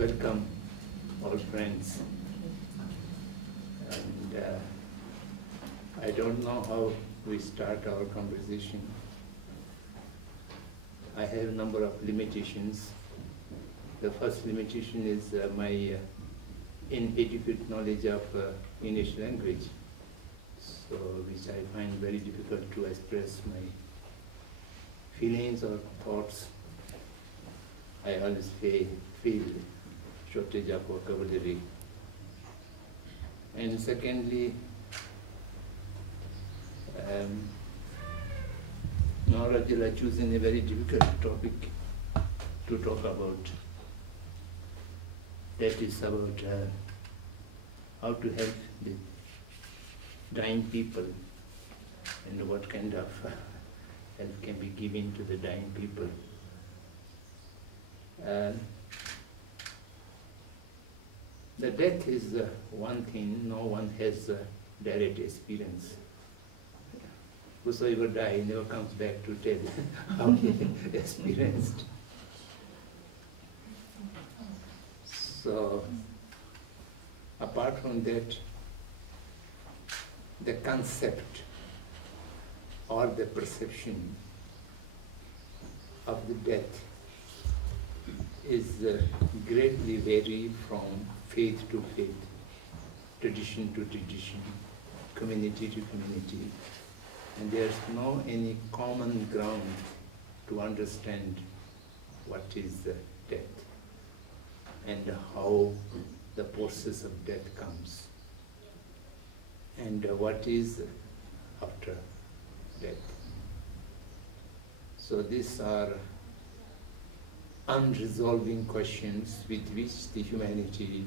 Welcome, all friends. And I don't know how we start our conversation. I have a number of limitations. The first limitation is my inadequate knowledge of English language, so which I find very difficult to express my feelings or thoughts. I always feel shortage of vocabulary. And secondly, Maharaj are choosing a very difficult topic to talk about. That is about how to help the dying people and what kind of help can be given to the dying people. The death is one thing, no one has direct experience. Whosoever dies never comes back to tell how he experienced. So, apart from that, the concept or the perception of the death is greatly varied from faith to faith, tradition to tradition, community to community. And there's no any common ground to understand what is death and how the process of death comes and what is after death. So these are unresolving questions with which the humanity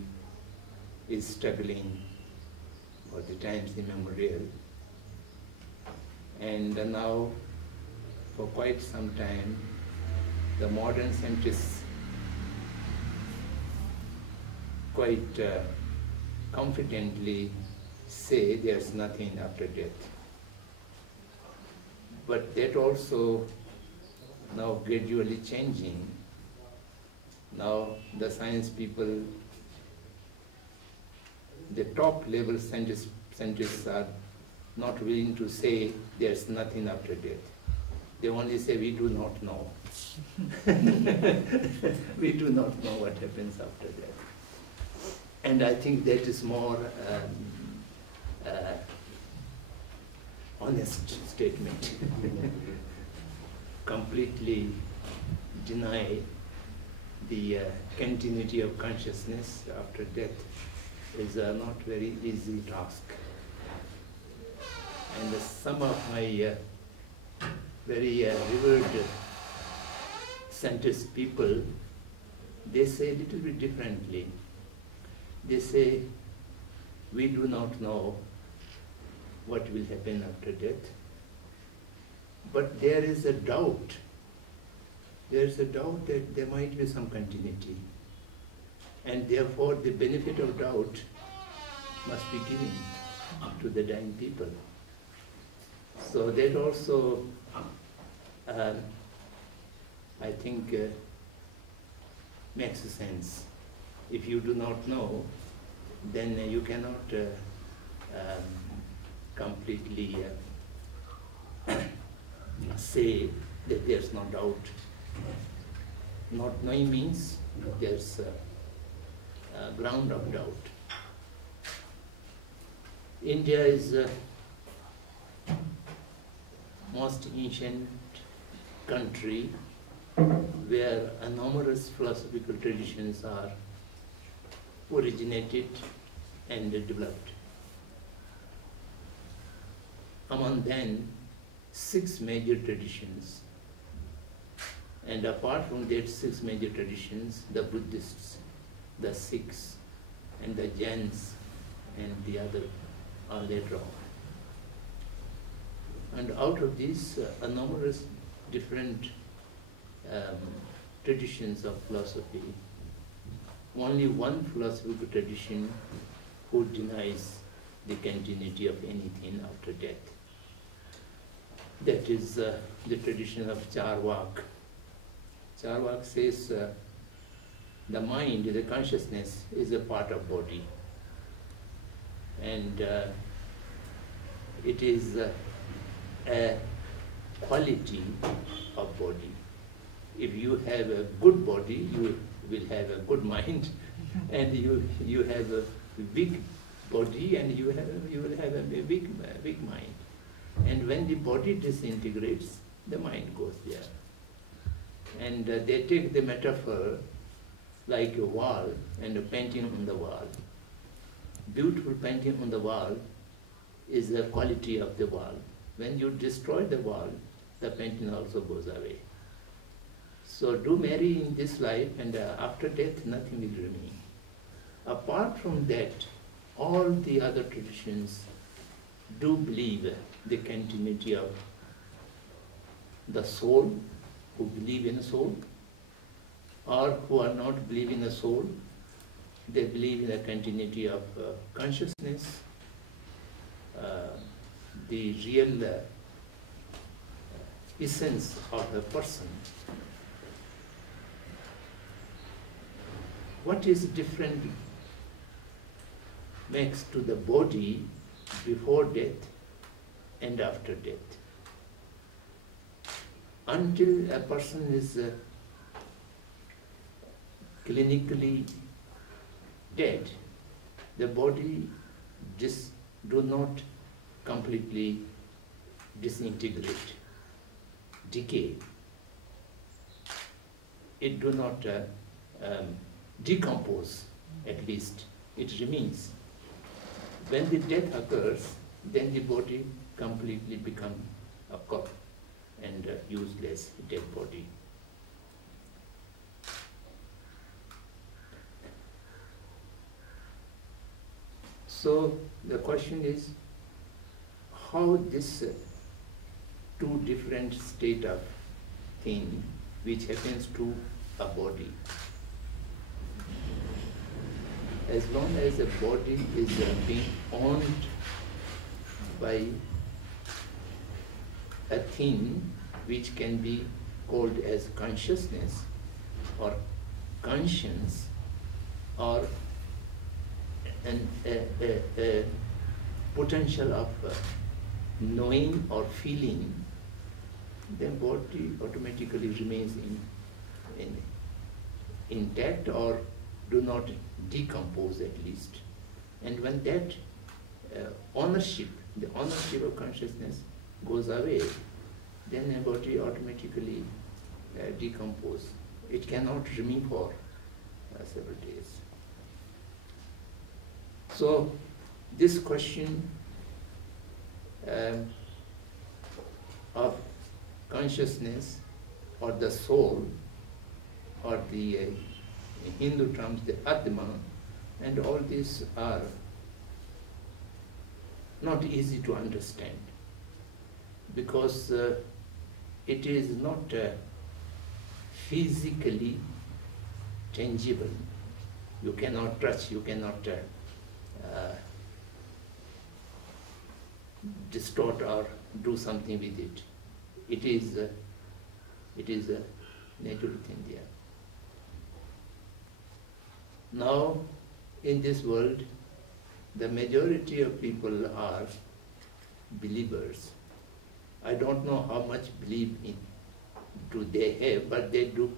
is struggling for the times immemorial. And now, for quite some time, the modern scientists quite confidently say there's nothing after death. But that also now gradually changing. Now the science people, the top level scientists are not willing to say there's nothing after death. They only say we do not know. We do not know what happens after death. And I think that is more honest statement. Completely deny the continuity of consciousness after death is not very easy task. And some of my very revered scientist people, they say a little bit differently. They say, we do not know what will happen after death, but there is a doubt. There is a doubt that there might be some continuity, and therefore the benefit of doubt must be given to the dying people. So that also, I think, makes sense. If you do not know, then you cannot completely say that there's no doubt. Not knowing means there's a ground of doubt. India is most ancient country where numerous philosophical traditions are originated and developed. Among them, 6 major traditions. And apart from that 6 major traditions, the Buddhists, the Sikhs, and the Jains, and the other are later on. And out of these numerous different traditions of philosophy, only one philosophical tradition who denies the continuity of anything after death. That is the tradition of Charvak. Charvak says the mind, the consciousness is a part of body, and it is a quality of body. If you have a good body, you will have a good mind, and you have a weak body, and you will have a weak mind. And when the body disintegrates, the mind goes there. And they take the metaphor like a wall and a painting on the wall. Beautiful painting on the wall is the quality of the wall. When you destroy the wall, the painting also goes away. So do marry in this life, and after death nothing will remain. Apart from that, all the other traditions do believe the continuity of the soul, who believe in a soul, or who are not believing in a soul, they believe in the continuity of consciousness, the real essence of a person. What is different makes to the body before death and after death? Until a person is clinically dead, the body do not completely disintegrate, decay. It do not decompose, at least. It remains. When the death occurs, then the body completely becomes a corpse and useless dead body. So the question is, how this two different state of thing which happens to a body. As long as a body is being owned by a thing which can be called as consciousness or conscience or a potential of knowing or feeling, then body automatically remains intact or do not decompose at least. And when that ownership, the ownership of consciousness goes away, then the body automatically decomposes. It cannot remain for several days. So this question of consciousness or the soul, or the in Hindu terms the Atma, and all these are not easy to understand, because it is not physically tangible. You cannot touch, you cannot distort or do something with it. It is a natural thing there. Now, in this world, the majority of people are believers. I don't know how much belief do they have, but they do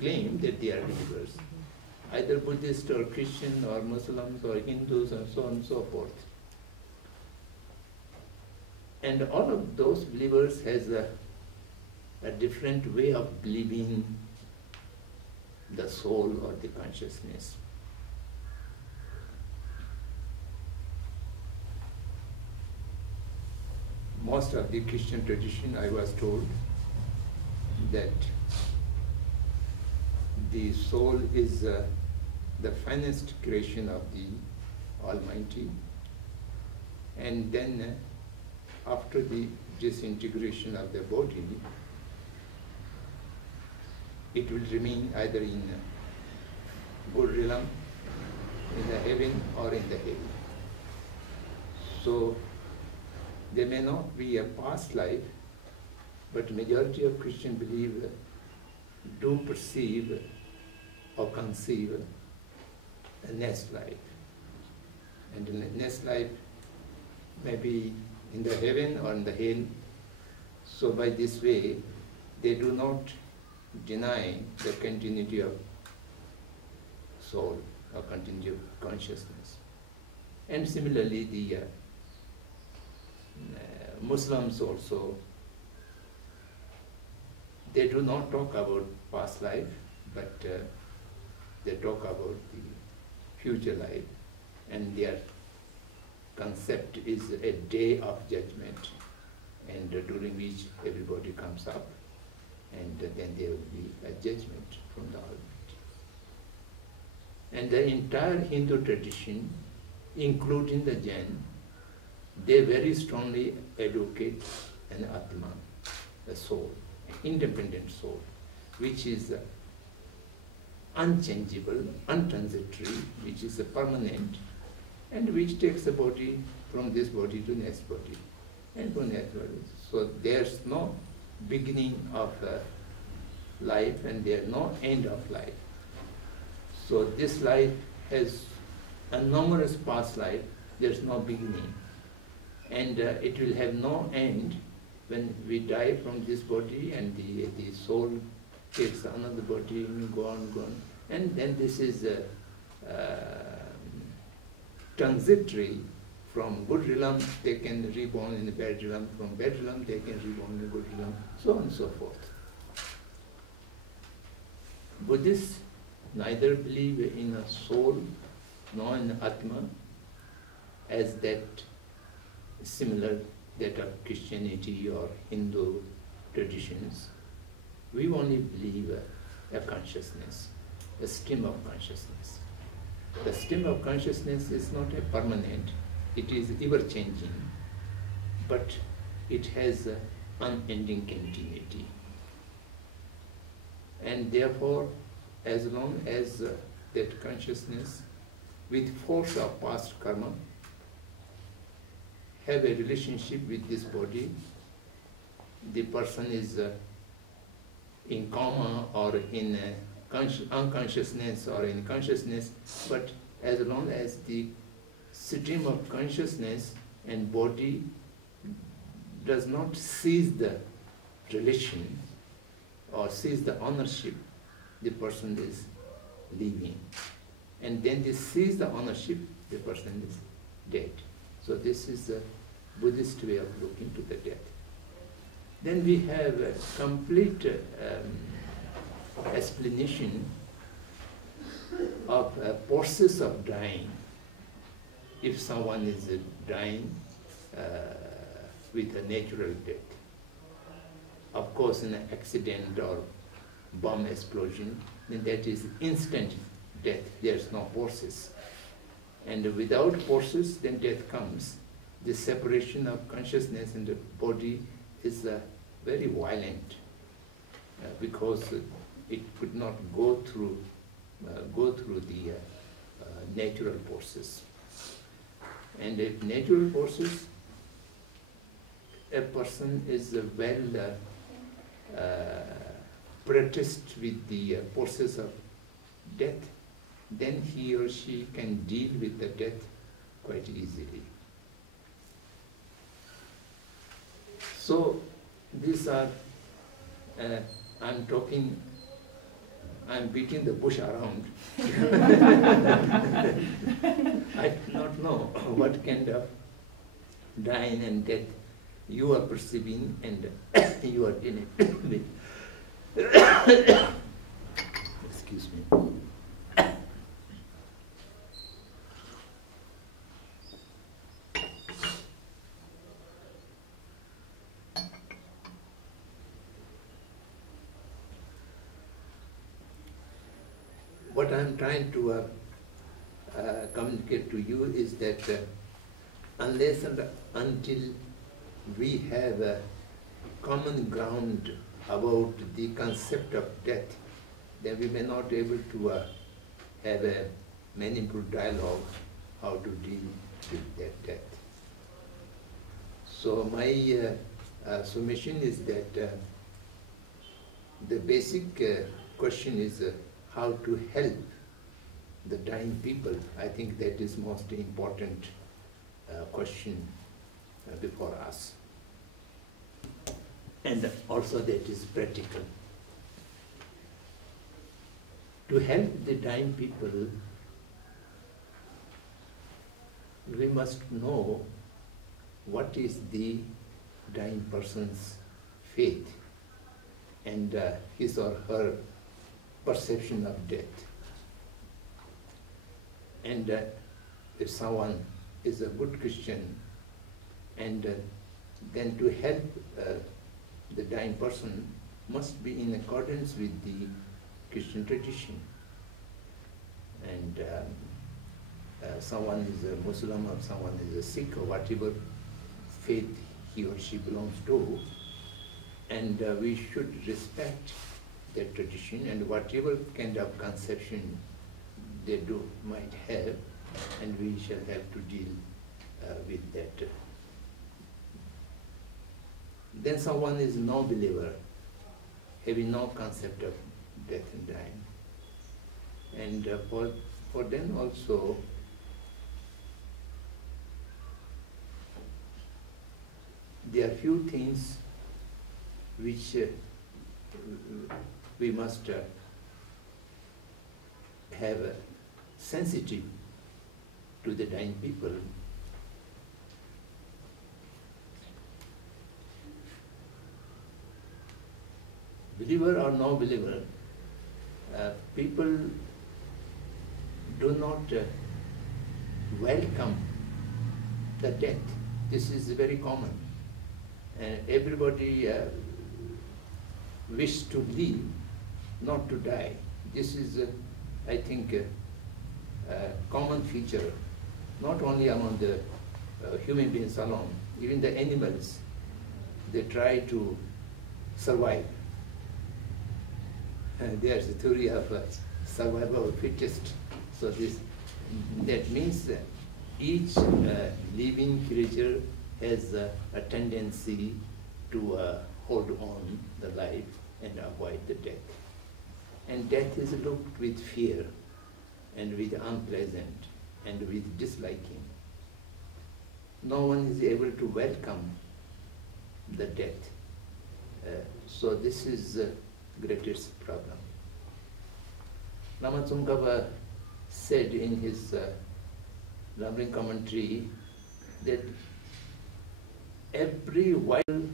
claim that they are believers. Either Buddhist or Christian or Muslims or Hindus and so on and so forth. And all of those believers has a different way of believing the soul or the consciousness. Most of the Christian tradition, I was told that the soul is the finest creation of the Almighty, and then after the disintegration of the body, it will remain either in good realm, in the heaven, or in the hell. So there may not be a past life, but majority of Christian believe do perceive or conceive a next life. And the next life may be in the heaven or in the hell. So by this way, they do not deny the continuity of soul or continuity of consciousness. And similarly, the Muslims also, they do not talk about past life, but they talk about the future life, and their concept is a day of judgment, and during which everybody comes up, and then there will be a judgment from the Almighty. And the entire Hindu tradition, including the Jain, they very strongly advocate an Atma, a soul, an independent soul, which is unchangeable, untransitory, which is permanent, and which takes the body from this body to next body, and from next body. So there's no beginning of life, and there's no end of life. So this life has a numerous past life, there's no beginning. And it will have no end when we die from this body, and the soul takes another body, and go on. And then this is transitory. From good realm, they can reborn in the bad realm. From bad realm, they can reborn in the good realm, so on and so forth. Buddhists neither believe in a soul nor in Atma, as that similar that of Christianity or Hindu traditions. We only believe a consciousness, a stream of consciousness. The stream of consciousness is not a permanent, it is ever-changing, but it has unending continuity. And therefore, as long as that consciousness, with force of past karma, have a relationship with this body, the person is in coma or in unconsciousness or in consciousness, but as long as the stream of consciousness and body does not seize the relation or seize the ownership, the person is living. And then they seize the ownership, the person is dead. So this is the Buddhist way of looking to the death. Then we have a complete explanation of a process of dying. If someone is dying with a natural death, of course in an accident or bomb explosion, then that is instant death. There's no process. And without forces, then death comes. The separation of consciousness and the body is very violent because it could not go through the natural forces. And if natural forces, a person is well practiced with the forces of death, then he or she can deal with the death quite easily. So these are, I'm beating the bush around. I do not know what kind of dying and death you are perceiving and you are dealing with. Excuse me. What I am trying to communicate to you is that unless and until we have a common ground about the concept of death, then we may not be able to have a meaningful dialogue how to deal with that death. So my submission is that the basic question is how to help the dying people. I think that is most important question before us. And also that is practical. To help the dying people, we must know what is the dying person's faith and his or her perception of death. And if someone is a good Christian, and then to help the dying person must be in accordance with the Christian tradition. And someone is a Muslim or someone is a Sikh or whatever faith he or she belongs to, and we should respect their tradition and whatever kind of conception they might have, and we shall have to deal with that. Then someone is no believer, having no concept of death and dying. And for them also, there are few things which we must have sensitive to the dying people. Believer or no believer, people do not welcome the death. This is very common. And everybody wishes to live, not to die. This is, I think, a common feature, not only among the human beings alone, even the animals, they try to survive. There's a theory of survival of fittest. So that means that each living creature has a tendency to hold on the life and avoid the death. And death is looked with fear and with unpleasant and with disliking. No one is able to welcome the death. So this is the greatest problem. Lama Tsongkhapa said in his Lamrim commentary that every wild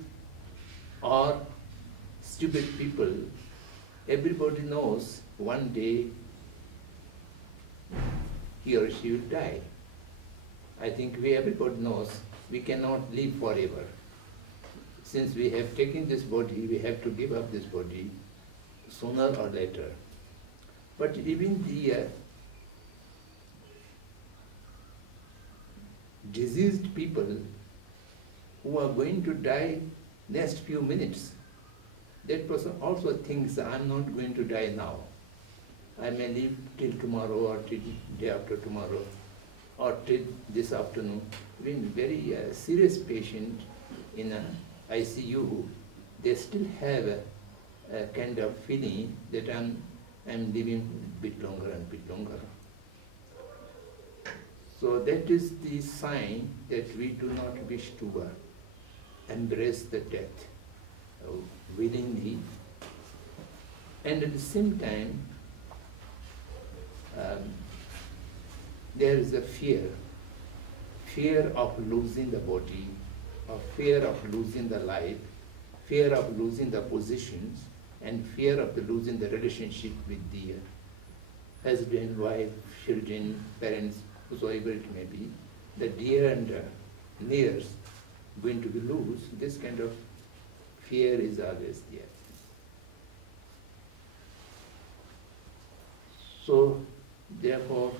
or stupid people, everybody knows one day he or she will die. I think everybody knows we cannot live forever. Since we have taken this body, we have to give up this body sooner or later. But even the diseased people who are going to die next few minutes, that person also thinks, I'm not going to die now. I may live till tomorrow or till day after tomorrow or till this afternoon. When very serious patient in a ICU, they still have a kind of feeling that I'm living a bit longer and bit longer. So that is the sign that we do not wish to embrace the death willingly. And at the same time, there is a fear of losing the body, or fear of losing the life, fear of losing the positions, and fear of losing the relationship with the husband, wife, children, parents, whosoever it may be, the dear and nears going to be loose. This kind of fear is always there. So, therefore,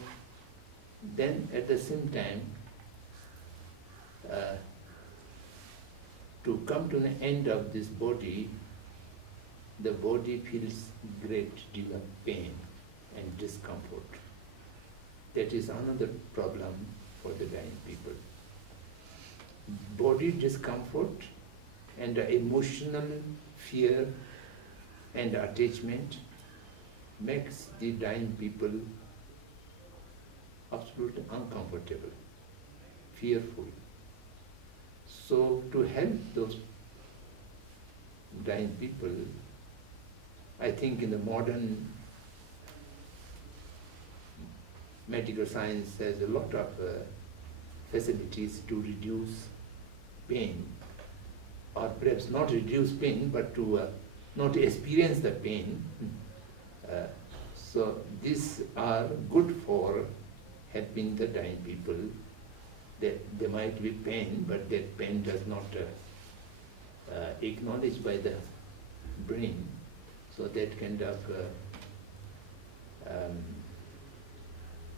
then at the same time, to come to the end of this body, the body feels great deal of pain and discomfort. That is another problem for the dying people. Body discomfort and emotional fear and attachment makes the dying people absolutely uncomfortable, fearful. So to help those dying people, I think in the modern medical science has a lot of facilities to reduce pain, or perhaps not reduce pain, but to not experience the pain. So these are good for helping the dying people. That there might be pain, but that pain does not acknowledged by the brain. So that kind of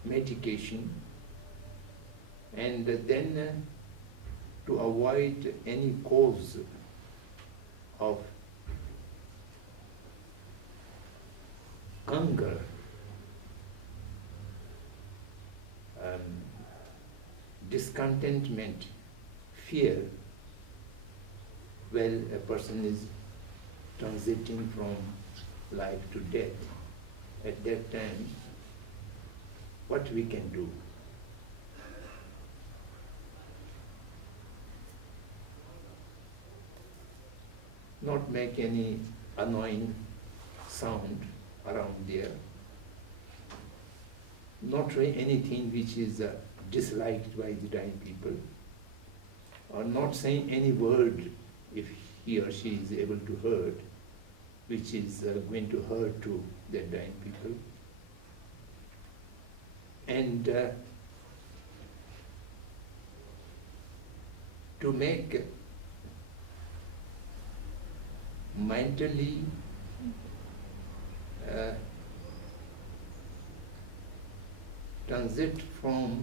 medication, and then to avoid any cause of anger, discontentment, fear, while a person is transiting from life to death. At that time, what we can do? Not make any annoying sound around there, not say anything which is disliked by the dying people, or not saying any word, if he or she is able to hurt, which is going to hurt to the dying people. And to make mentally transit from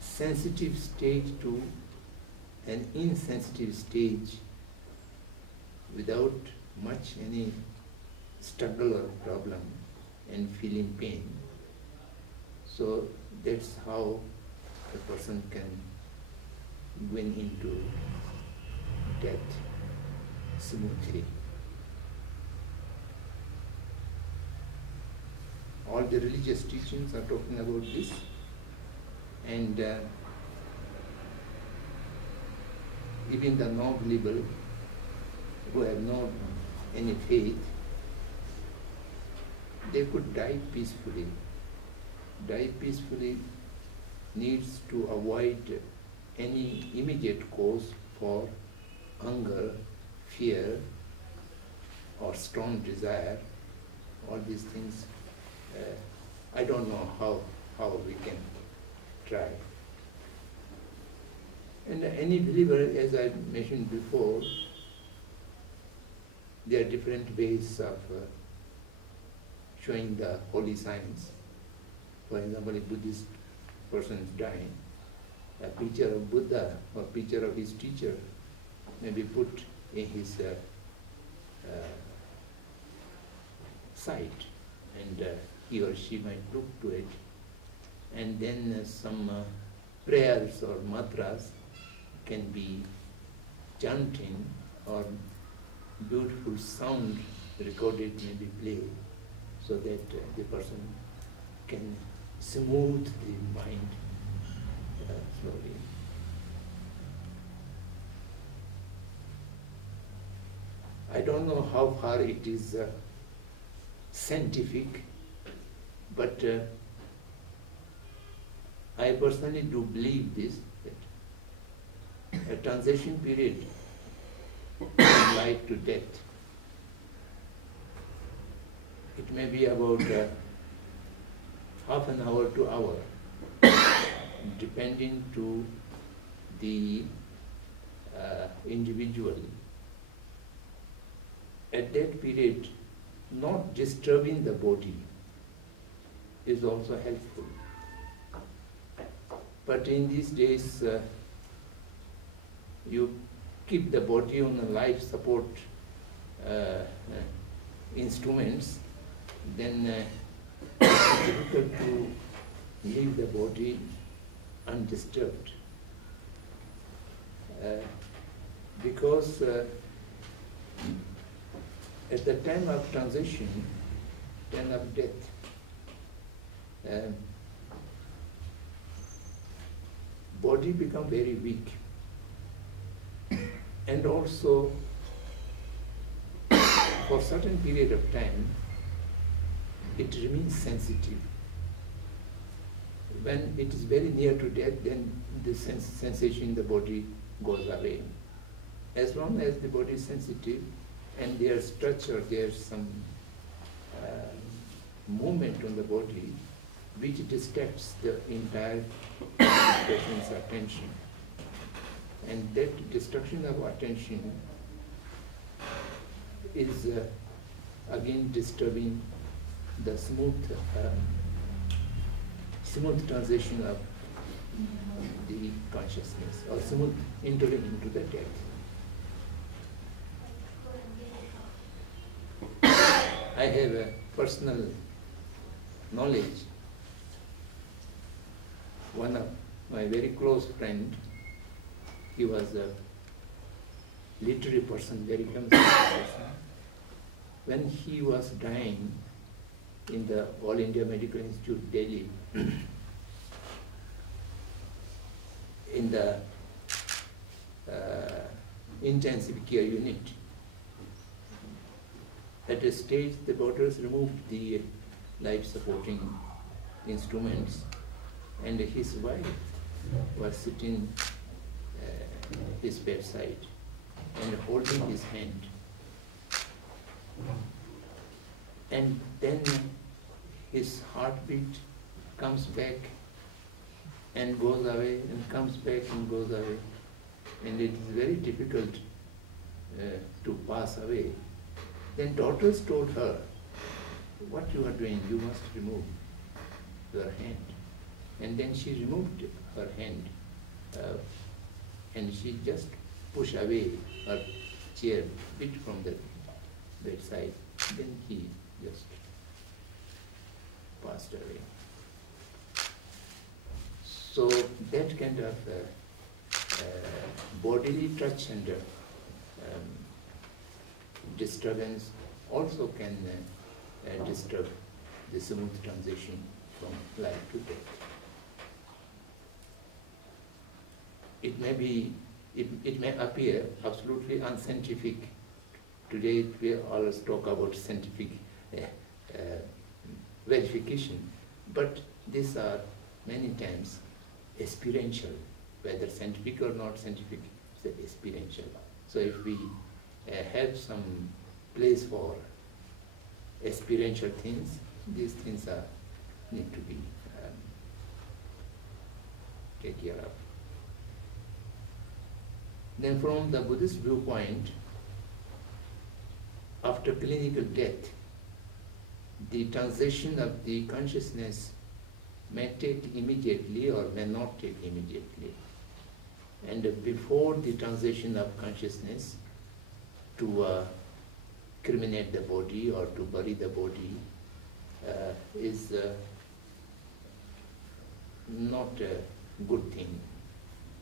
sensitive stage to an insensitive stage without much any struggle or problem and feeling pain. So that's how a person can go into death smoothly. All the religious teachings are talking about this, and even the non-believer who have not any faith, they could die peacefully. Die peacefully needs to avoid any immediate cause for anger, fear, or strong desire. All these things, I don't know how we can try. And any believer, as I mentioned before, there are different ways of showing the holy signs. For example, a Buddhist person is dying, a picture of Buddha or picture of his teacher may be put in his sight, and he or she might look to it, and then some prayers or mantras can be chanting, or beautiful sound recorded may be played, so that the person can smooth the mind slowly. I don't know how far it is scientific, but I personally do believe this, that a transition period from life to death, it may be about half an hour to hour, depending to the individual. At that period, not disturbing the body is also helpful. But in these days, you keep the body on a life support instruments, then it's difficult to leave the body undisturbed. Because at the time of transition, time of death, body become very weak, and also for certain period of time it remains sensitive. When it is very near to death, then the sensation in the body goes away. As long as the body is sensitive and there's touch or there's some movement on the body which distracts the entire person's attention. And that distraction of attention is again disturbing the smooth transition of the consciousness, or smooth entering into the death. I have a personal knowledge. One of my very close friend, he was a literary person, very famous person. When he was dying in the All India Medical Institute, Delhi, in the intensive care unit, at a stage the doctors removed the life-supporting instruments, and his wife was sitting his bedside and holding his hand. And then his heartbeat comes back and goes away, and comes back and goes away. And it is very difficult to pass away. Then doctors told her, what you are doing, you must remove your hand. And then she removed her hand and she just pushed away her chair bit from the bedside. Then he just passed away. So that kind of bodily touch and disturbance also can disturb the smooth transition from life to death. It may appear absolutely unscientific. Today we always talk about scientific verification, but these are many times experiential, whether scientific or not scientific, it's experiential. So if we have some place for experiential things, these things need to be taken care of. Then from the Buddhist viewpoint, after clinical death, the transition of the consciousness may take immediately or may not take immediately. And before the transition of consciousness to cremate the body or to bury the body is not a good thing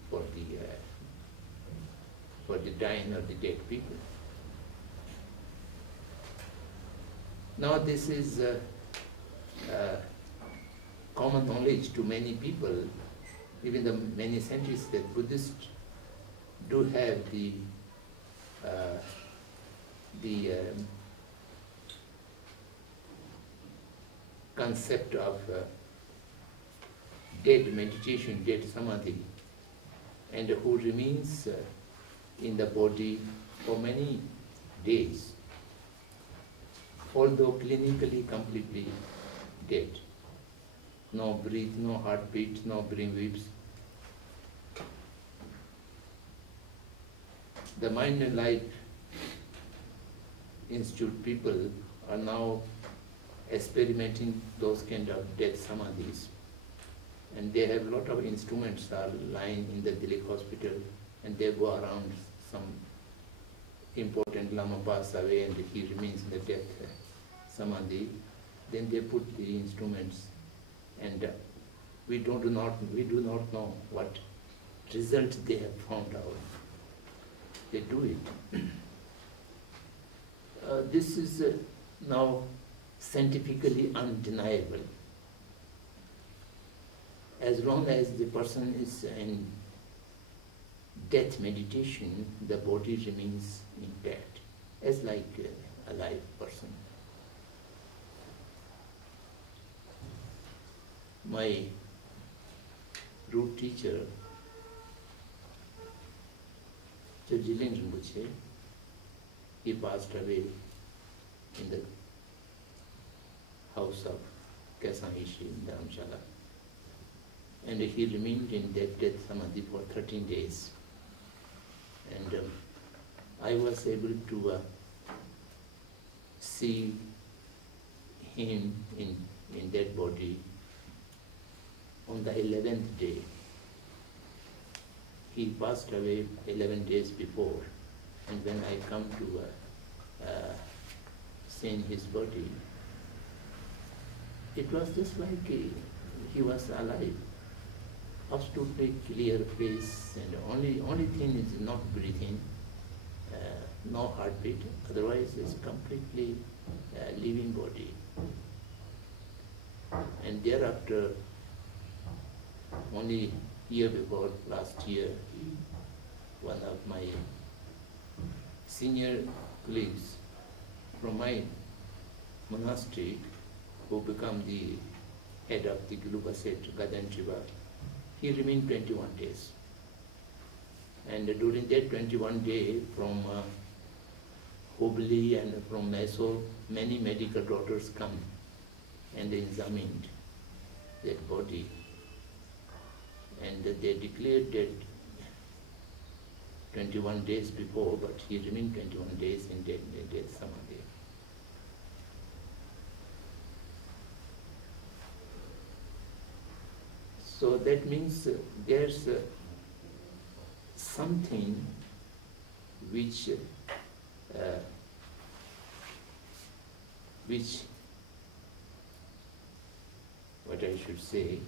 for the dying or the dead people. Now this is common knowledge to many people, even the many scientists, that Buddhists do have the concept of dead meditation, dead samadhi, and who remains in the body for many days, although clinically completely dead. No breath, no heartbeat, no brain waves. The Mind and Life Institute people are now experimenting those kind of death samadhis. And they have a lot of instruments are lying in the Delhi hospital, and they go around, some important Lama pass away and he remains in the death samadhi. Then they put the instruments, and we do not know what result they have found out. They do it. This is now scientifically undeniable. As long as the person is in death meditation, the body remains intact, as like a live person. My root teacher, Samdhong Rinpoche, he passed away in the house of Kasan Ishi in Dharamshala. And he remained in that death samadhi for 13 days. And I was able to see him in that body on the 11th day. He passed away 11 days before, and when I come to see his body, it was just like he was alive. Absolutely clear face, and only thing is not breathing, no heartbeat, otherwise it's completely living body. And thereafter, only year before, last year, one of my senior colleagues from my monastery, who became the head of the Gulubaset Gadanchiva, he remained 21 days. And during that 21 days, from Hubli and from Mysore, many medical doctors come and examined that body. And they declared that 21 days before, but he remained 21 days in death samadhi. So that means there's something which what I should say,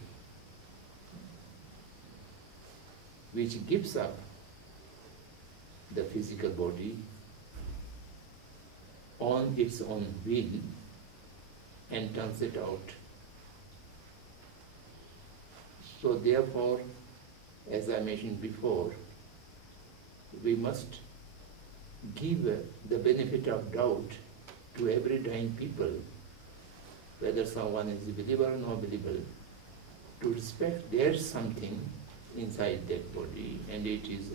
which gives up the physical body on its own will and turns it out. So therefore, as I mentioned before, we must give the benefit of doubt to every dying people, whether someone is a believer or not believer, to respect there's something inside that body and it is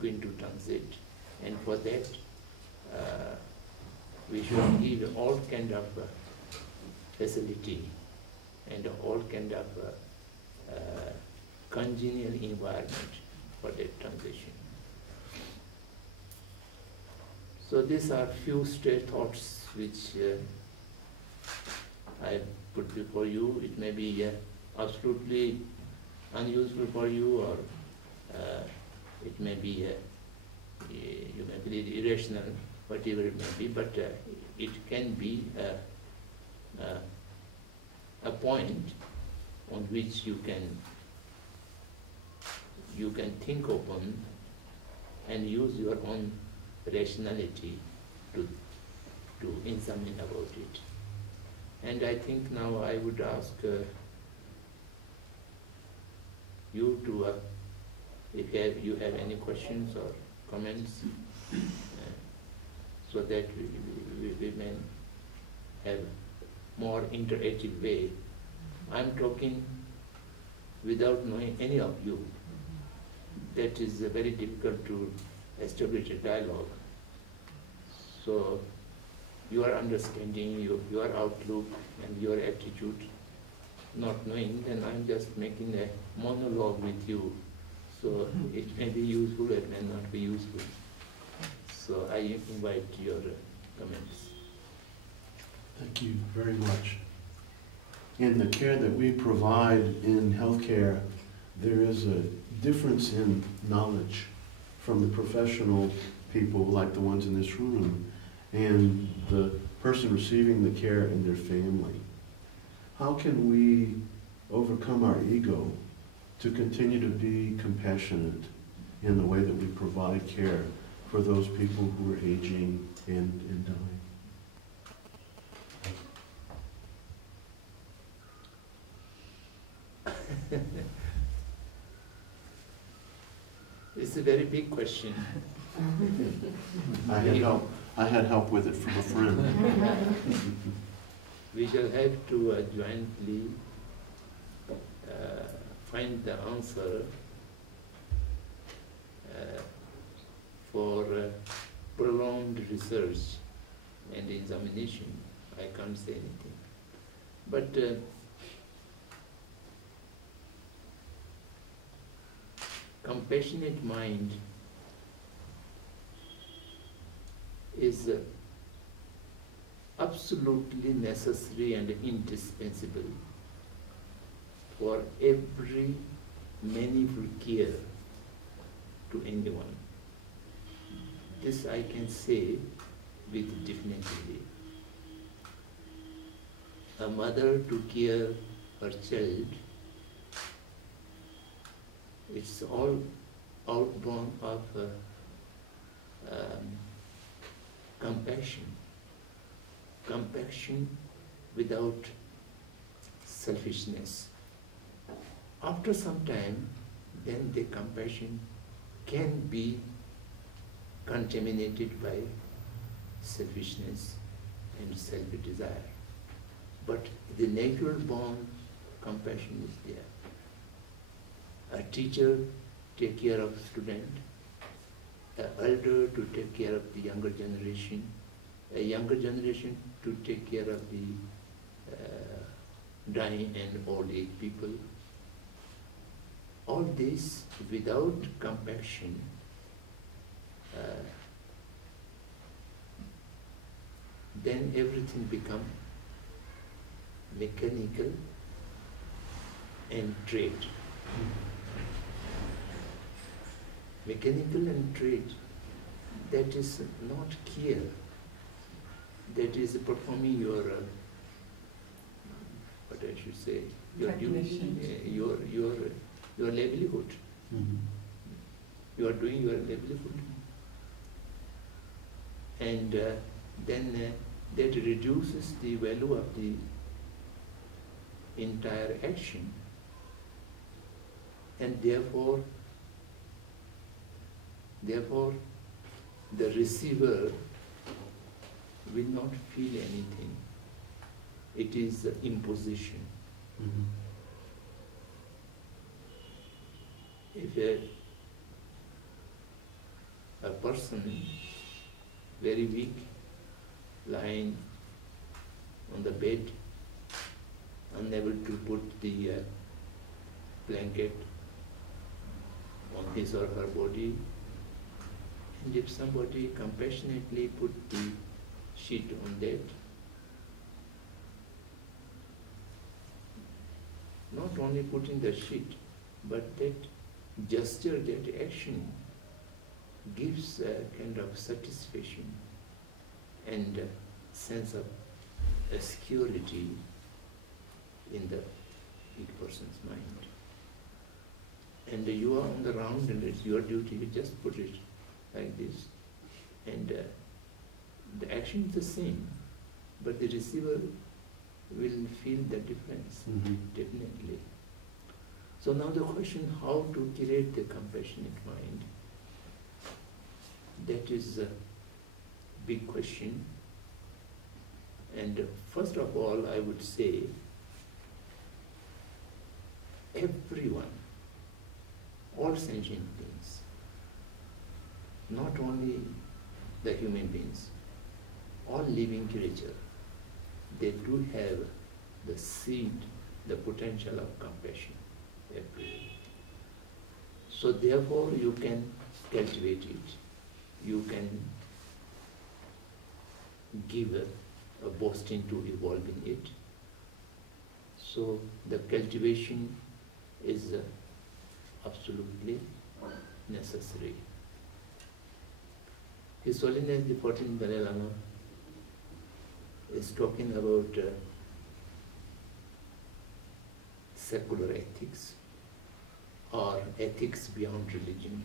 going to transit. And for that, we should give all kind of facility and all kind of congenial environment for that transition. So these are few stray thoughts which I put before you. It may be absolutely unuseful for you, or it may be, you may believe irrational, whatever it may be, but it can be a point on which you can think open and use your own rationality to examine about it. And I think now I would ask you to, if you have any questions or comments, so that we may have more interactive way. I'm talking without knowing any of you. That is very difficult to establish a dialogue. So your understanding, your outlook and your attitude, not knowing, then I'm just making a monologue with you. So it may be useful, it may not be useful. So I invite your comments. Thank you very much. In the care that we provide in healthcare, there is a difference in knowledge from the professional people like the ones in this room and the person receiving the care and their family. How can we overcome our ego to continue to be compassionate in the way that we provide care for those people who are aging and dying? It's a very big question. I had help with it from a friend. We shall have to jointly find the answer for prolonged research and examination. I can't say anything. But compassionate mind is absolutely necessary and indispensable for every meaningful care to anyone. This I can say with dignity. A mother to care her child, it's all outborn of compassion. Compassion without selfishness. After some time, then the compassion can be contaminated by selfishness and self-desire. But the natural born compassion is there. A teacher take care of student, an elder to take care of the younger generation, a younger generation to take care of the dying and old age people. All this without compassion then everything becomes mechanical and trade. Mechanical and trade, that is not care. That is performing your, what I should say, your duty, your livelihood. Mhm. You are doing your livelihood. And then that reduces the value of the entire action. And therefore, the receiver will not feel anything. It is imposition. Mhm. If a person very weak, lying on the bed, unable to put the blanket on his or her body, and if somebody compassionately put the sheet on that, not only putting the sheet, but that gesture, that action gives a kind of satisfaction and a sense of security in the weak person's mind. And you are on the round and it's your duty, you just put it like this. And the action is the same, but the receiver will feel the difference, Mhm. definitely. So now the question, how to create the compassionate mind? That is a big question. And first of all, I would say, everyone, all sentient beings, not only the human beings, all living creatures, they do have the seed, the potential of compassion. Everyone. So therefore you can cultivate it. You can give a boasting to evolving it. So the cultivation is absolutely necessary. His Holiness the 14th Dalai Lama is talking about secular ethics or ethics beyond religion.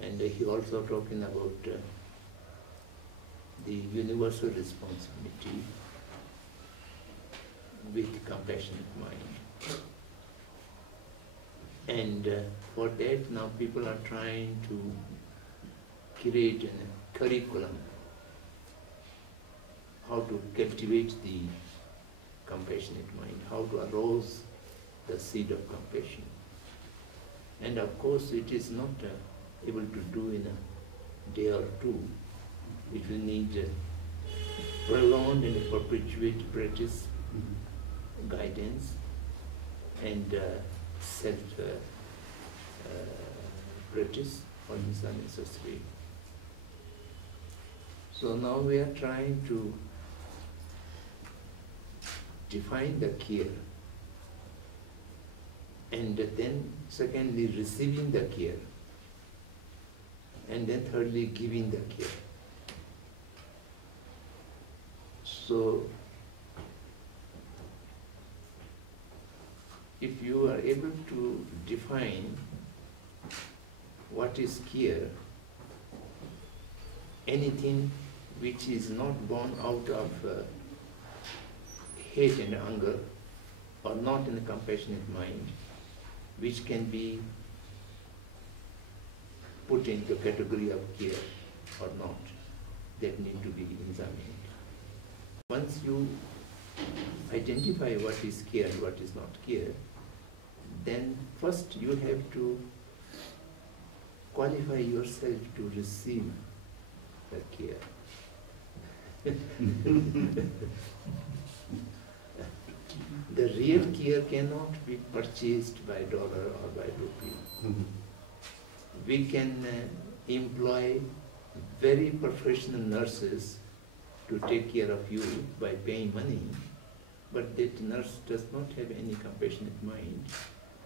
And he also talking about the universal responsibility with compassionate mind. And for that now people are trying to create a curriculum, how to cultivate the compassionate mind, how to arouse the seed of compassion. And of course it is not able to do in a day or two. It will need prolonged and perpetuate practice, guidance, and self practice for these are necessary. So now we are trying to define the care, and then secondly receiving the care, and then thirdly giving the care. So if you are able to define what is care, anything which is not born out of hate and anger, or not in a compassionate mind, which can be put into the category of care or not, that need to be examined. Once you identify what is care and what is not care, then first you have to qualify yourself to receive the care. The real care cannot be purchased by dollar or by rupee. We can employ very professional nurses to take care of you by paying money, but that nurse does not have any compassionate mind.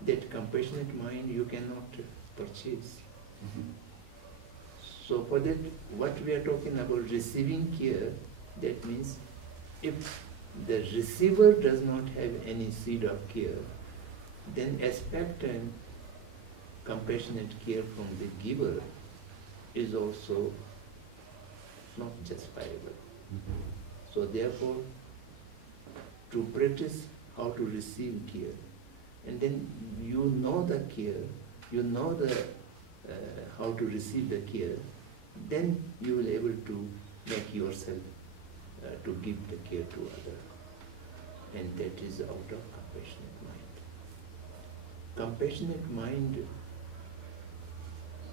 That compassionate mind you cannot purchase. So for that, what we are talking about receiving care, that means if the receiver does not have any seed of care, then expect and compassionate care from the giver is also not justifiable. So therefore, to practice how to receive care, and then you know the care, you know the how to receive the care, then you will be able to make yourself to give the care to others. And that is out of compassionate mind. Compassionate mind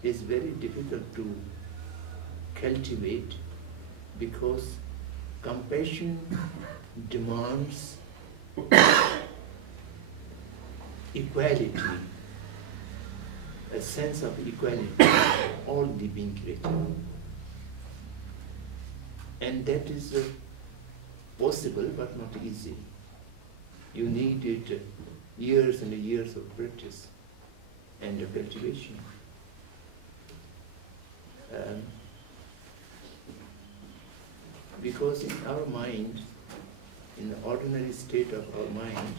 is very difficult to cultivate because compassion demands equality, a sense of equality of all living creatures. And that is possible but not easy. You need it years and years of practice and cultivation. Because in our mind, in the ordinary state of our mind,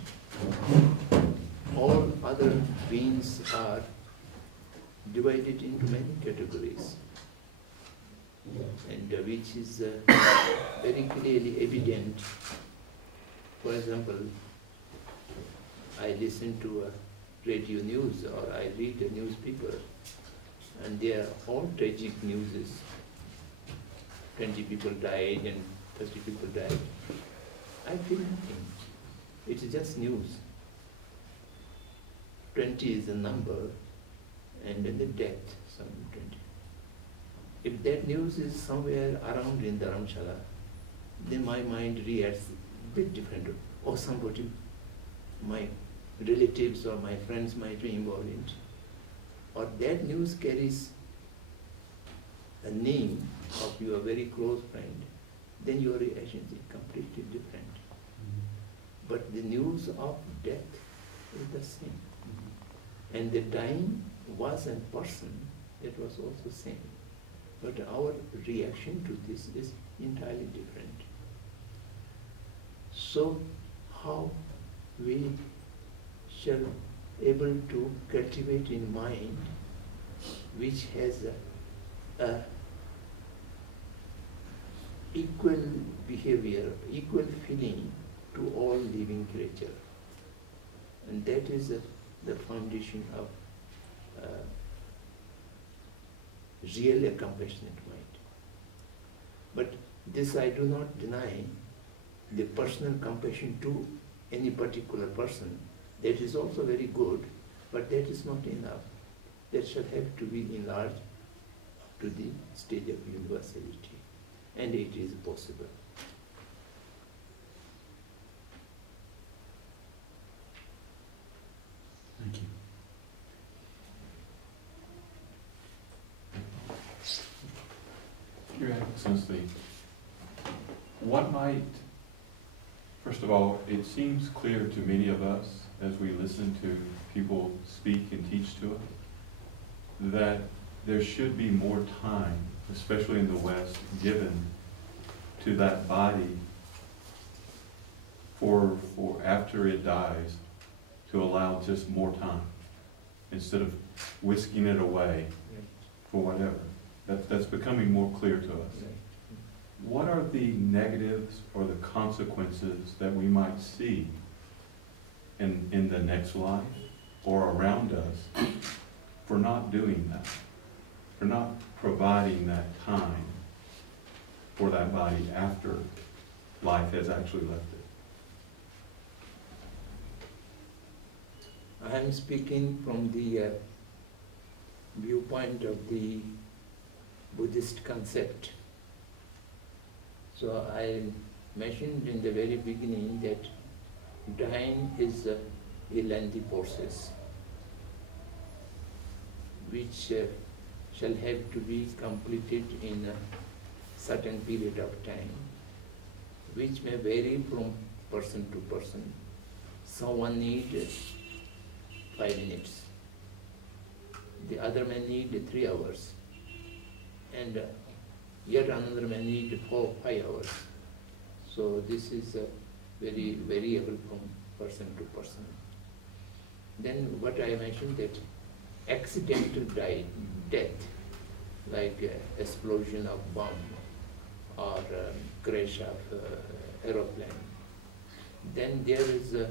all other beings are divided into many categories, and which is very clearly evident. For example, I listen to radio news or I read the newspaper, and they are all tragic news. 20 people died and 30 people died. I feel nothing. It's just news. 20 is a number, and then the death, some 20. If that news is somewhere around in Dharamshala, then my mind reacts a bit different. Or somebody, my relatives or my friends might be involved in it. Or that news carries a name of your very close friend, then your reaction is completely different. But the news of death is the same. And the dying was a person, it was also same. But our reaction to this is entirely different. So how we shall able to cultivate in mind which has a equal behavior, equal feeling to all living creature. And that is the foundation of really a compassionate mind. But this I do not deny, the personal compassion to any particular person, that is also very good, but that is not enough. That shall have to be enlarged to the stage of universality, and it is possible. Thank you. Your Excellency, what might, first of all, it seems clear to many of us as we listen to people speak and teach to us that there should be more time, especially in the West, given to that body for after it dies, to allow just more time instead of whisking it away for whatever. That's becoming more clear to us. What are the negatives or the consequences that we might see in the next life or around us for not doing that, for not providing that time for that body after life has actually left it? I am speaking from the viewpoint of the Buddhist concept. So I mentioned in the very beginning that dying is a lengthy process which shall have to be completed in a certain period of time, which may vary from person to person. Someone needs 5 minutes, the other may need 3 hours, and yet another may need 4 or 5 hours. So this is very variable from person to person. Then what I mentioned, that accidental death, like explosion of bomb or crash of aeroplane, then there is a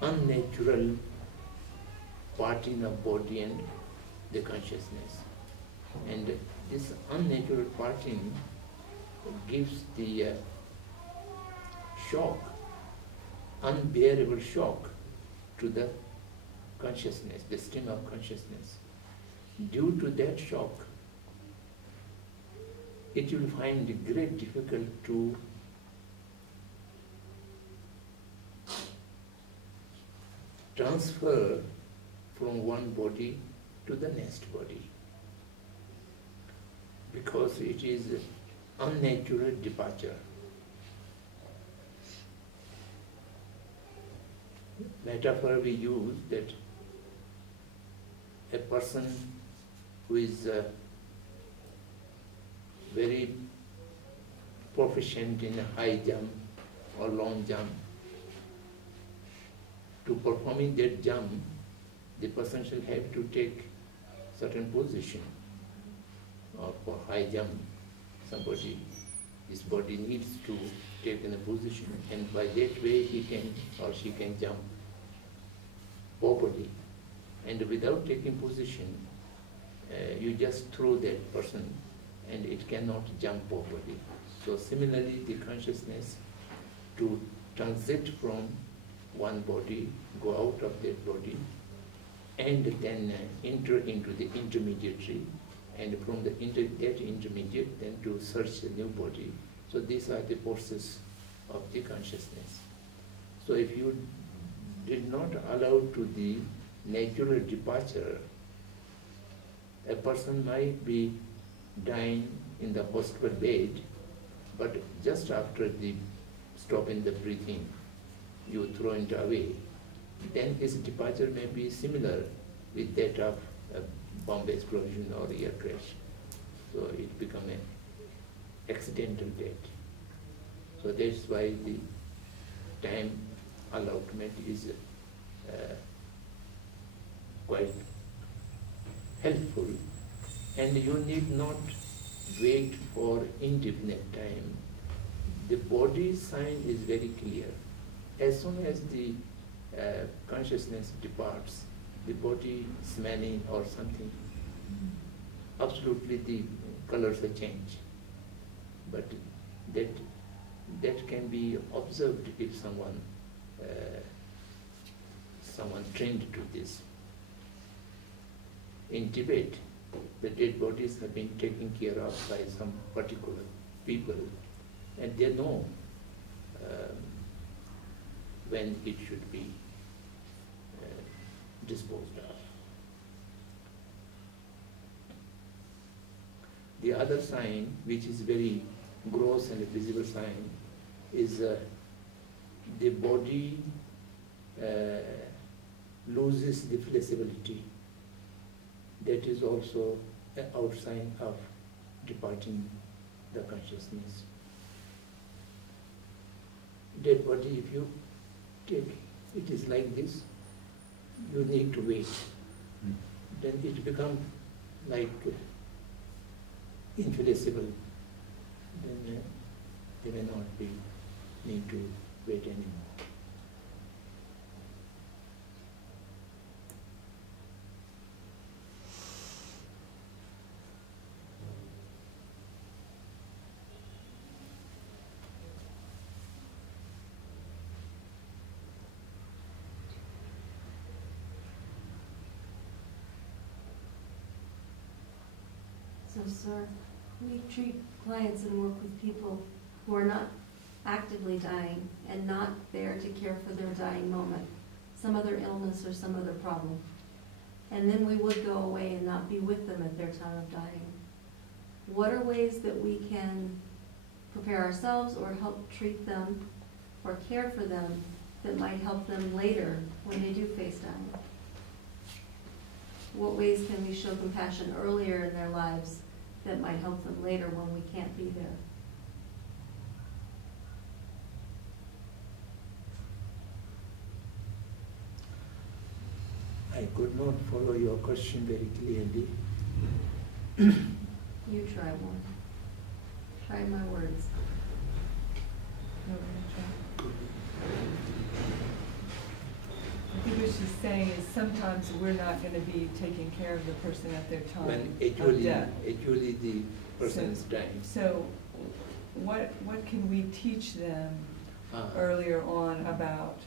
unnatural parting of body and the consciousness. And this unnatural parting gives the shock, unbearable shock to the consciousness, the stream of consciousness. Due to that shock, it will find it great difficult to transfer from one body to the next body, because it is unnatural departure. Metaphor we use that a person who is very proficient in a high jump or long jump, to performing that jump, the person shall have to take certain position. Or for high jump, his body needs to take in a position, and by that way he can or she can jump properly. And without taking position, you just throw that person and it cannot jump properly. So similarly, the consciousness to transit from one body, go out of that body, and then enter into the intermediary, and from that intermediate then to search a new body. So these are the forces of the consciousness. So if you did not allow to the natural departure, a person might be dying in the hospital bed, but just after the stopping the breathing, you throw it away, then his departure may be similar with that of a bomb explosion or air crash. So it becomes an accidental death. So that's why the time allotment is quite helpful, and you need not wait for indefinite time. the body sign is very clear. As soon as the consciousness departs, the body smelling or something, absolutely the colors are changed. But that can be observed if someone trained to this. In Tibet, the dead bodies have been taken care of by some particular people, and they know when it should be disposed of. The other sign, which is very gross and visible sign, is the body loses the flexibility. That is also an outsign of departing the consciousness. Dead body, if you take, it is like this, you need to wait. Then it becomes like inflexible. Then there may not be need to wait anymore. So, sir, we treat clients and work with people who are not actively dying and not there to care for their dying moment, some other illness or some other problem. And then we would go away and not be with them at their time of dying. What are ways that we can prepare ourselves or help treat them or care for them that might help them later when they do face dying? What ways can we show compassion earlier in their lives that might help them later when we can't be there? I could not follow your question very clearly. You try one. Try my words. I think what she's saying is sometimes we're not going to be taking care of the person at their time When of death. actually the person is dying. So what can we teach them earlier on about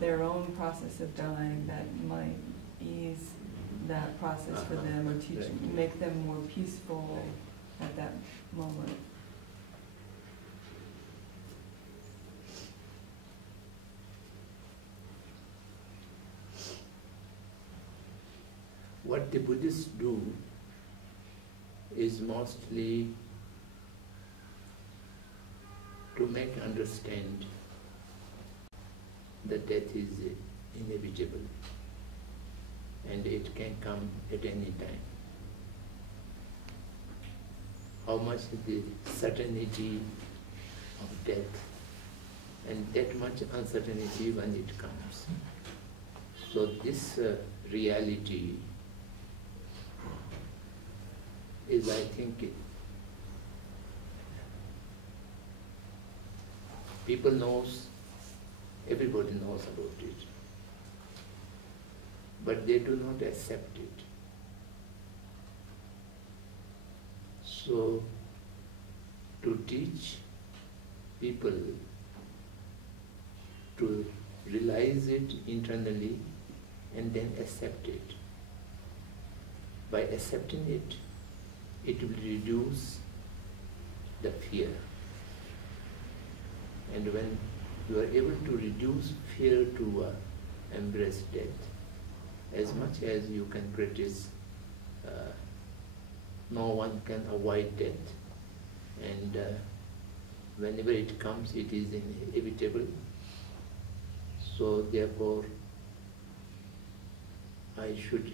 their own process of dying that might ease that process for them, or teach, make them more peaceful at that moment? What the Buddhists do is mostly to make understand that death is inevitable and it can come at any time. How much the certainty of death and that much uncertainty when it comes. So this reality is, I think, people knows, everybody knows about it, but they do not accept it. So, to teach people to realize it internally and then accept it. By accepting it, it will reduce the fear. And when you are able to reduce fear to embrace death, as much as you can practice, no one can avoid death. And whenever it comes, it is inevitable. So therefore, I should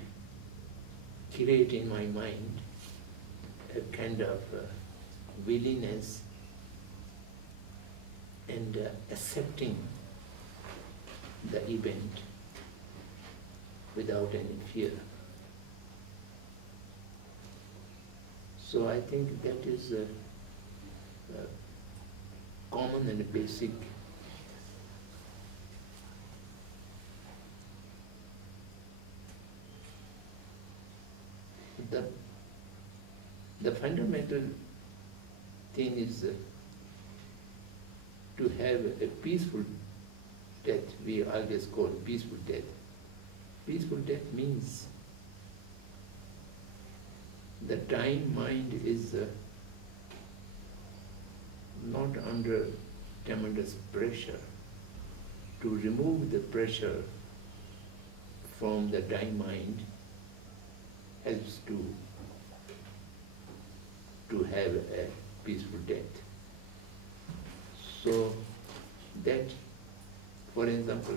create in my mind a kind of willingness and accepting the event without any fear. So I think that is common and basic. The fundamental thing is to have a peaceful death. We always call peaceful death. Peaceful death means the dying mind is not under tremendous pressure. To remove the pressure from the dying mind helps to have a peaceful death. So that, for example,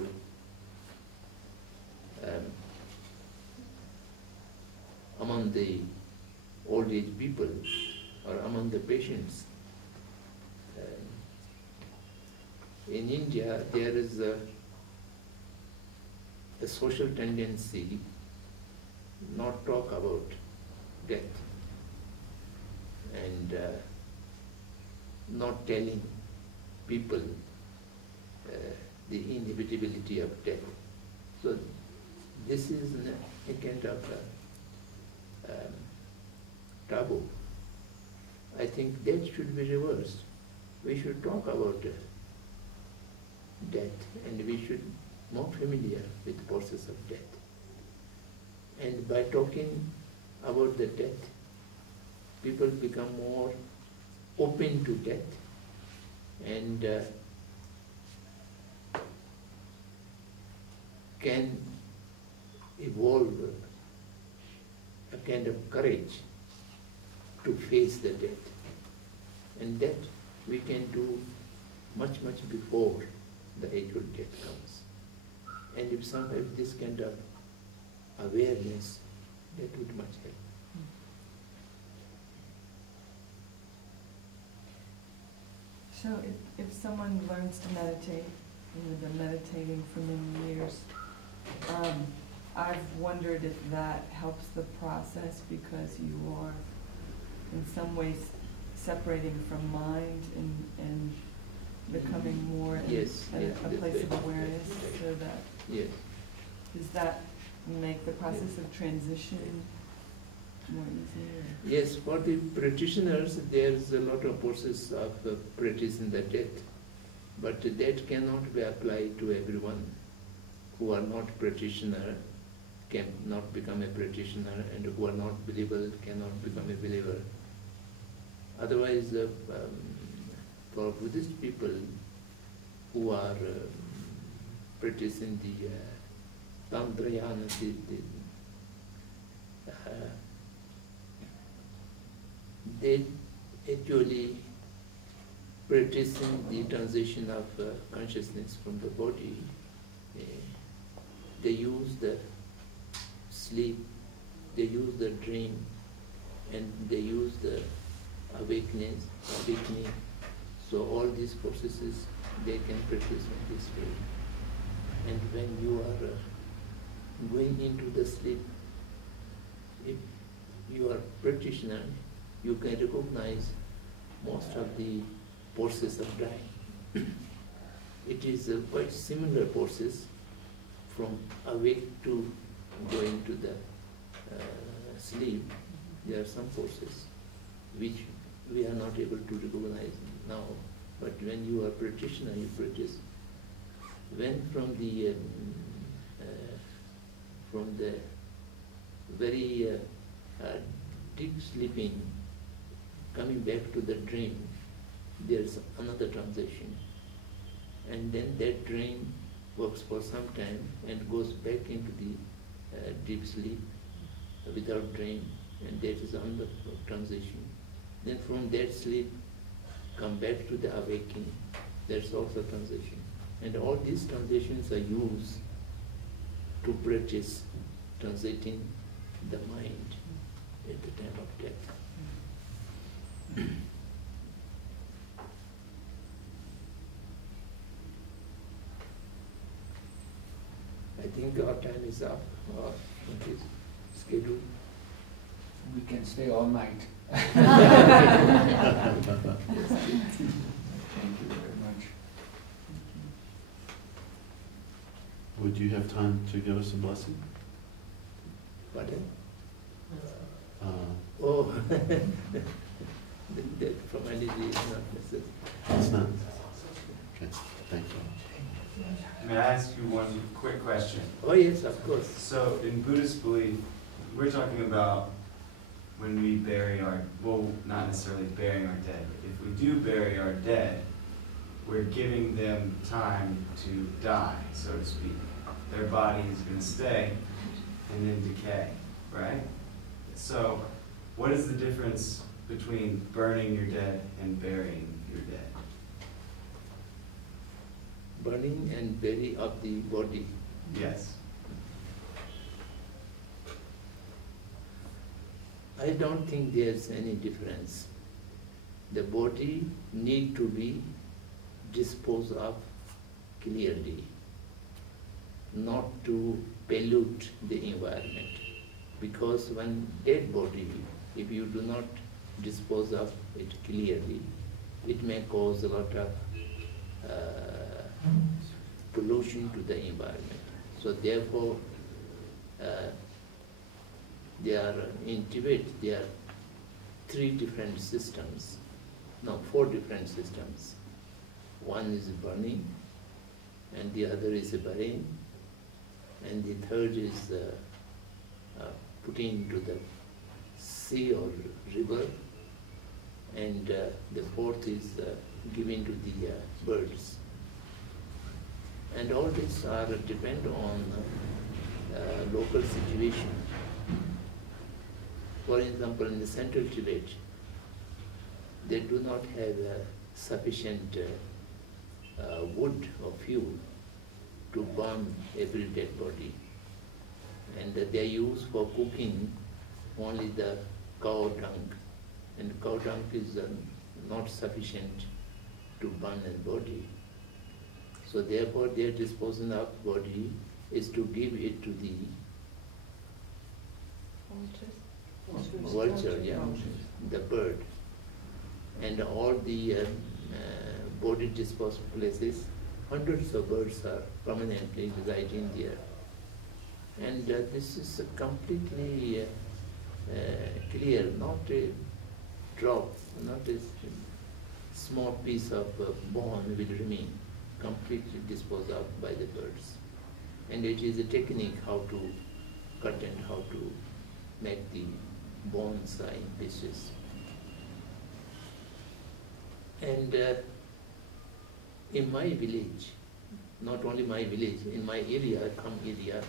among the old age people or among the patients, in India there is a social tendency not talk about death and not telling people the inevitability of death. So this is a kind of taboo. I think that should be reversed. We should talk about death and we should be more familiar with the process of death. And by talking about the death, people become more open to death and can evolve a kind of courage to face the death. And that we can do much, much before the age of death comes. And if some have this kind of awareness, that would much help. So if someone learns to meditate, been meditating for many years, I've wondered if that helps the process because you are in some ways separating from mind and becoming more in a place of awareness, so that does that make the process of transition more easier? Yes, for the practitioners there's a lot of process of practicing the death, but that cannot be applied to everyone. Who are not practitioner cannot become a practitioner, and who are not believer cannot become a believer. Otherwise, for Buddhist people who are practicing the Tantrayana, they actually practicing the transition of consciousness from the body. They use the sleep, they use the dream, and they use the awakening. So all these processes they can practice in this way. And when you are going into the sleep, if you are practitioner, you can recognize most of the process of dying. It is a quite similar process from awake to going to the sleep. There are some processes which we are not able to recognize now, but when you are practitioner, you practice. When from the very deep sleeping, coming back to the dream, there's another transition, and then that dream works for some time and goes back into the deep sleep without dream, and that is another transition. Then from that sleep, come back to the awakening. That's also transition. And all these transitions are used to practice transiting the mind at the time of death. I think our time is up. It is scheduled. We can stay all night. Yes. Thank you very much. Would you have time to give us a blessing? Pardon? Oh, That formality is not necessary. it's not. Okay, thank you. May I ask you one quick question? Oh yes, of course. So in Buddhist belief, we're talking about when we bury our, well, not necessarily burying our dead, but if we do bury our dead, we're giving them time to die, so to speak. Their body is going to stay and then decay, right? So what is the difference between burning your dead and burying your dead? Burning and bury of the body. Yes. I don't think there's any difference. The body need to be disposed of clearly, not to pollute the environment. Because when dead body, if you do not dispose of it clearly, it may cause a lot of pollution to the environment. So therefore, in Tibet, there are 4 different systems. One is burning, and the other is burying, and the third is putting into the sea or river, and the fourth is given to the birds. And all these are depend on local situation. For example, in the central Tibet, they do not have sufficient wood or fuel to burn every dead body. And they use for cooking only the cow dung. And cow dung is not sufficient to burn a body. So therefore their disposal of body is to give it to the vulture, yeah, the bird. And all the body disposal places, hundreds of birds are permanently residing there. And this is completely clear, not a drop, not a small piece of bone will remain, completely disposed of by the birds. And it is a technique how to cut and how to make the bones in pieces. And in my village, not only my village, in my area, Kham area,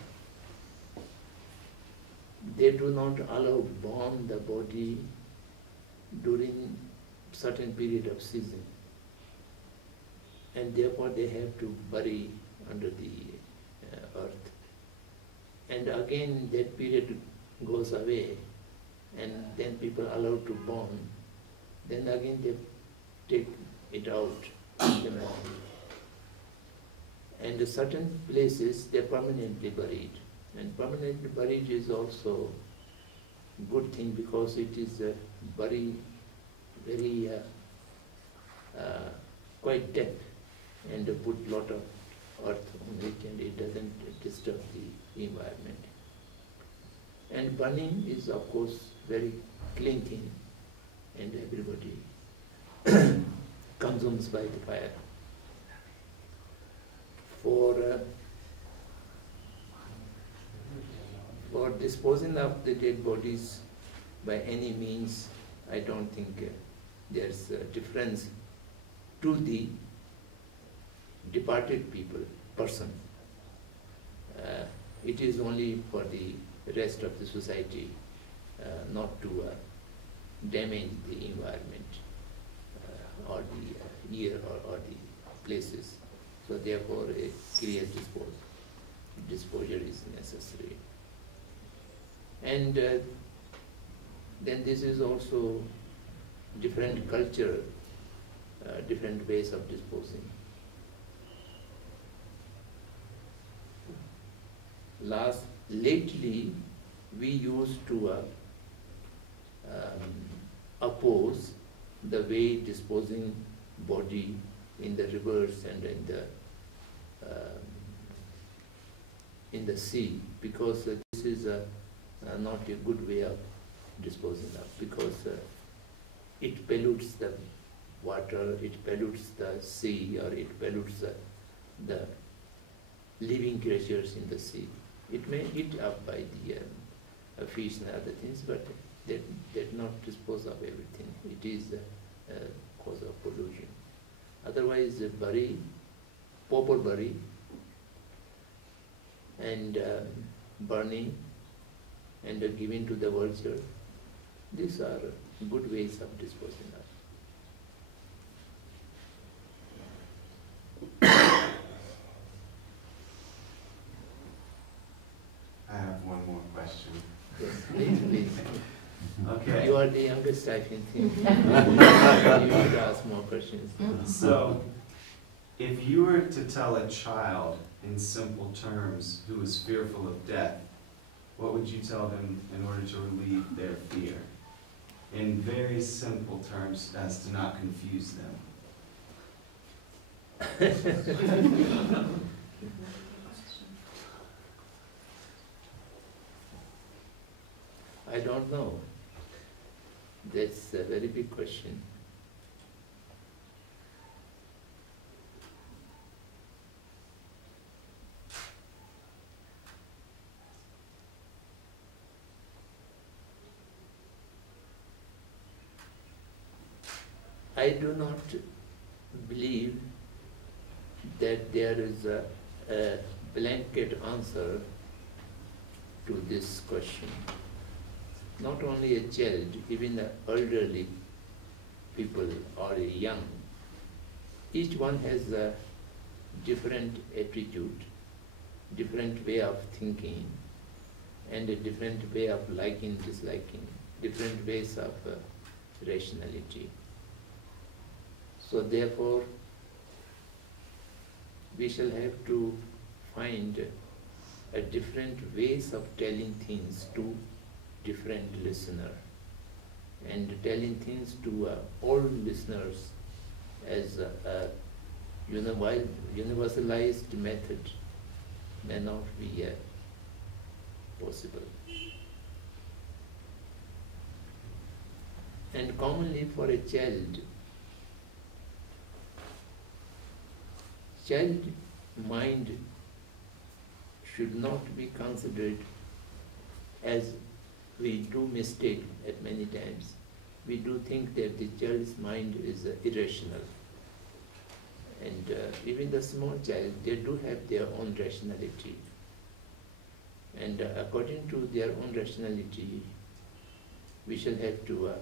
they do not allow burn the body during certain period of season. And therefore they have to bury under the earth. And again that period goes away, and then people are allowed to burn. Then again they take it out. And certain places they permanently buried. And permanently buried is also good thing because it is very quite deep, and put lot of earth on it, and it doesn't disturb the environment. And burning is of course very clean thing, and everybody consumes by the fire. For disposing of the dead bodies by any means, I don't think there's a difference to the departed person. It is only for the rest of the society, not to damage the environment or the air or the places. So therefore a clear disposure is necessary. And then this is also different culture, different ways of disposing. Lately, we used to oppose the way disposing body in the rivers and in the in the sea, because this is not a good way of disposing of, because it pollutes the water, it pollutes the sea, or it pollutes the living creatures in the sea. It may eat up by the fish and other things, but that not dispose of everything. It is a cause of pollution. Otherwise, bury, pauper bury, and burning, and giving to the vulture, these are good ways of disposing of. I have one more question. Yes, please, please. Okay. You are the youngest, I can think. You should ask more questions. So, if you were to tell a child in simple terms who is fearful of death, what would you tell them in order to relieve their fear? In very simple terms as to not confuse them. I don't know. That's a very big question. I do not believe that there is a blanket answer to this question. Not only a child, even the elderly people or young, each one has a different attitude, different way of thinking, and a different way of liking, disliking, different ways of rationality. So therefore, we shall have to find a different ways of telling things to different listener, and telling things to all listeners as a universalized method may not be possible. And commonly for a child mind should not be considered, as we do mistake at many times. We do think that the child's mind is irrational. And even the small child, they do have their own rationality. And according to their own rationality, we shall have to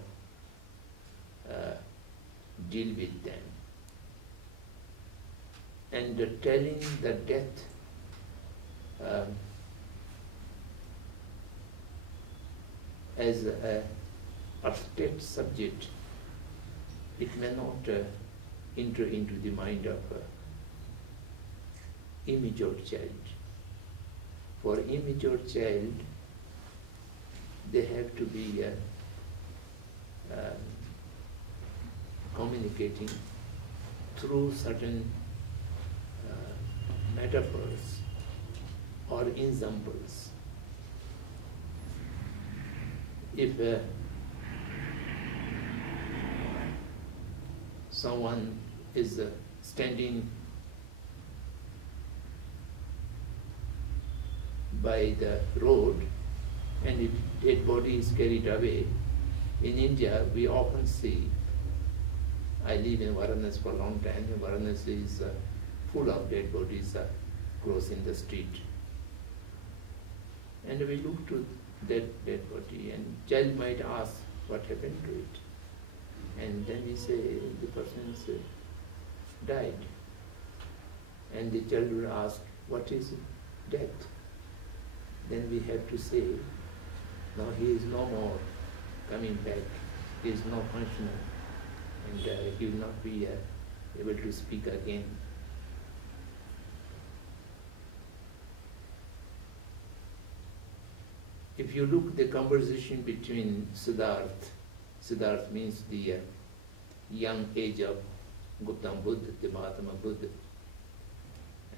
deal with them. And telling the death as a abstract subject, it may not enter into the mind of immature child. For immature child, they have to be communicating through certain metaphors or examples. If someone is standing by the road and if dead body is carried away, in India we often see, I live in Varanasi for a long time, and Varanasi is full of dead bodies crossing the street. And we look to that dead body, and child might ask what happened to it. And then we say the person died. And the child will ask, what is death? Then we have to say, now he is no more coming back, he is not functional, and he will not be able to speak again. If you look the conversation between Siddhartha means the young age of Gautam Buddha, the Mahatma Buddha,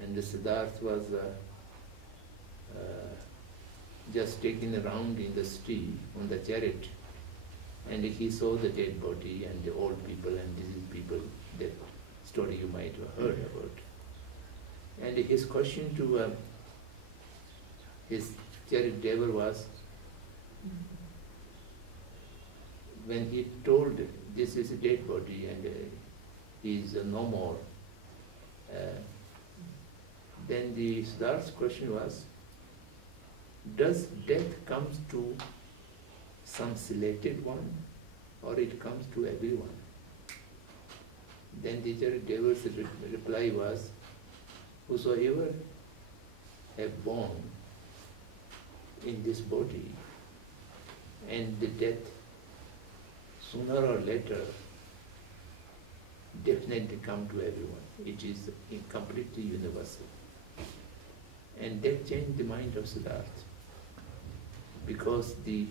and the Siddhartha was just taking a round in the street on the chariot, and he saw the dead body and the old people and diseased people, that story you might have heard about. And his question to his chariot driver was, when he told this is a dead body and he is no more, then the Siddharth's question was, does death comes to some selected one, or it comes to everyone? Then the Deva's reply was, whosoever have born in this body, and the death sooner or later definitely come to everyone. It is completely universal. And that changed the mind of Siddhartha, because the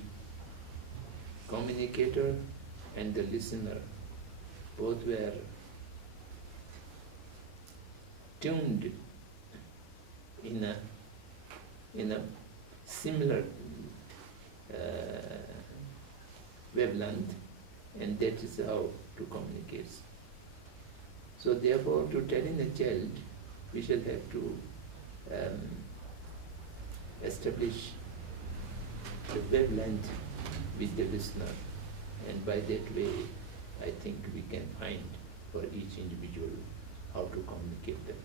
communicator and the listener both were tuned in a similar wavelength, and that is how to communicate. So therefore, to telling a child, we shall have to establish the wavelength with the listener, and by that way, I think we can find for each individual how to communicate them.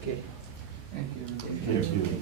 Okay. Thank you. Thank you.